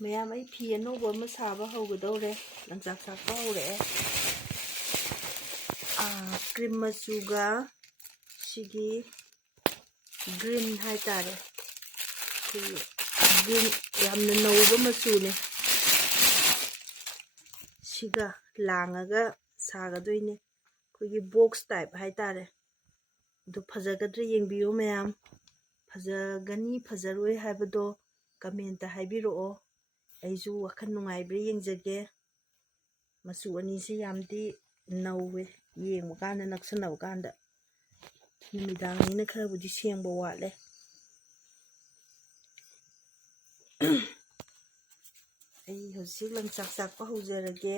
mayam ai phi anouba ama saba haugadore langchak sakpa hore cream machuga sigi green hai tare green yamna nauba machune siga langaga sagadoine kogi box type hai tare du phajagadra yengbiyo mayam phajagani phajaroi haibado comment ta haibiro aiju wakhan nungaibre yengjage machu ani si yamdi nauwe yengba kanda naksanaba kanda numidang nina kharabudi sengba watle ai hojik langchak sakpa haujarage